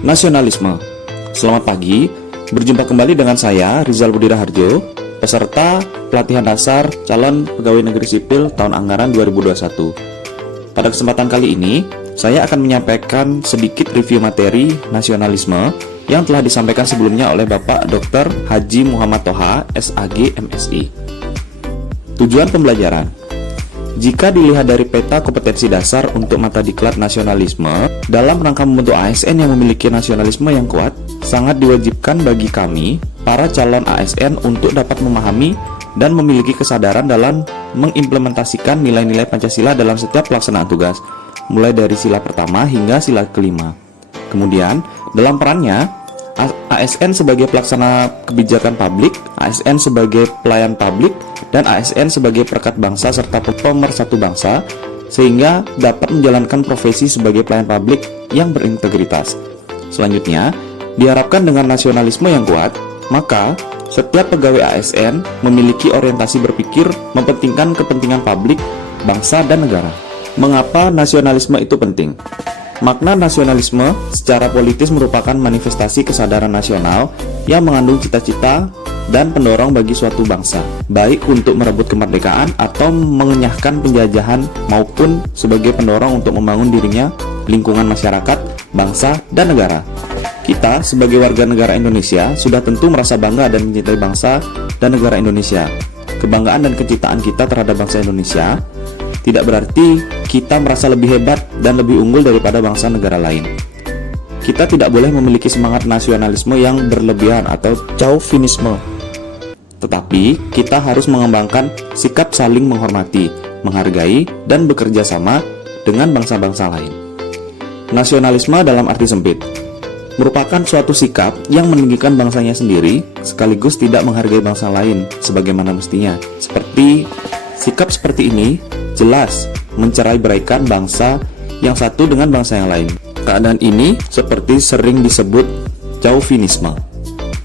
Nasionalisme. Selamat pagi, berjumpa kembali dengan saya Rizal Budi Raharjo, peserta pelatihan dasar calon pegawai negeri sipil tahun anggaran 2021. Pada kesempatan kali ini, saya akan menyampaikan sedikit review materi nasionalisme yang telah disampaikan sebelumnya oleh Bapak Dr. Haji Muhammad Toha, SAG, MSI. Tujuan pembelajaran. Jika dilihat dari peta kompetensi dasar untuk mata diklat nasionalisme, dalam rangka membentuk ASN yang memiliki nasionalisme yang kuat, sangat diwajibkan bagi kami, para calon ASN untuk dapat memahami dan memiliki kesadaran dalam mengimplementasikan nilai-nilai Pancasila dalam setiap pelaksanaan tugas, mulai dari sila pertama hingga sila kelima. Kemudian, dalam perannya, ASN sebagai pelaksana kebijakan publik, ASN sebagai pelayan publik, dan ASN sebagai perekat bangsa serta pemersatu bangsa, sehingga dapat menjalankan profesi sebagai pelayan publik yang berintegritas. Selanjutnya, diharapkan dengan nasionalisme yang kuat, maka setiap pegawai ASN memiliki orientasi berpikir mementingkan kepentingan publik, bangsa, dan negara. Mengapa nasionalisme itu penting? Makna nasionalisme secara politis merupakan manifestasi kesadaran nasional yang mengandung cita-cita dan pendorong bagi suatu bangsa, baik untuk merebut kemerdekaan atau mengenyahkan penjajahan maupun sebagai pendorong untuk membangun dirinya, lingkungan masyarakat, bangsa, dan negara. Kita sebagai warga negara Indonesia sudah tentu merasa bangga dan mencintai bangsa dan negara Indonesia. Kebanggaan dan kecintaan kita terhadap bangsa Indonesia tidak berarti kita merasa lebih hebat dan lebih unggul daripada bangsa negara lain. Kita tidak boleh memiliki semangat nasionalisme yang berlebihan atau chauvinisme. Tetapi kita harus mengembangkan sikap saling menghormati, menghargai, dan bekerja sama dengan bangsa-bangsa lain. Nasionalisme dalam arti sempit merupakan suatu sikap yang meninggikan bangsanya sendiri sekaligus tidak menghargai bangsa lain sebagaimana mestinya. Sikap seperti ini jelas mencerai-beraikan bangsa yang satu dengan bangsa yang lain. Keadaan ini seperti sering disebut chauvinisme.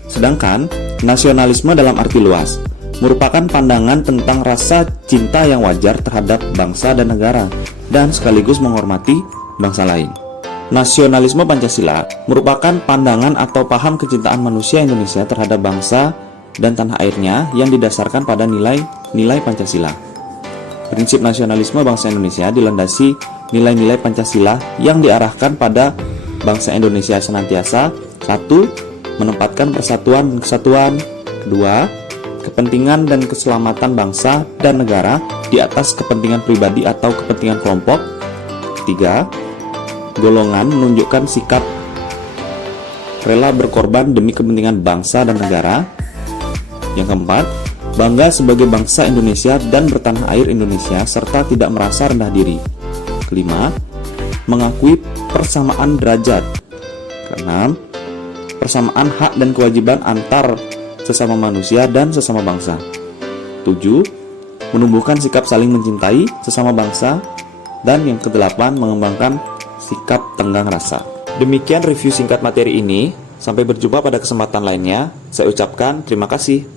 Sedangkan nasionalisme dalam arti luas merupakan pandangan tentang rasa cinta yang wajar terhadap bangsa dan negara dan sekaligus menghormati bangsa lain. Nasionalisme Pancasila merupakan pandangan atau paham kecintaan manusia Indonesia terhadap bangsa dan tanah airnya yang didasarkan pada nilai-nilai Pancasila. Prinsip nasionalisme bangsa Indonesia dilandasi nilai-nilai Pancasila yang diarahkan pada bangsa Indonesia senantiasa 1. Menempatkan persatuan dan kesatuan. 2. Kepentingan dan keselamatan bangsa dan negara di atas kepentingan pribadi atau kepentingan kelompok. 3. Golongan menunjukkan sikap rela berkorban demi kepentingan bangsa dan negara. Yang keempat, bangga sebagai bangsa Indonesia dan bertanah air Indonesia serta tidak merasa rendah diri. Kelima, mengakui persamaan derajat. Keenam, persamaan hak dan kewajiban antar sesama manusia dan sesama bangsa. 7, menumbuhkan sikap saling mencintai sesama bangsa. Dan yang kedelapan, mengembangkan sikap tenggang rasa. Demikian review singkat materi ini. Sampai berjumpa pada kesempatan lainnya. Saya ucapkan terima kasih.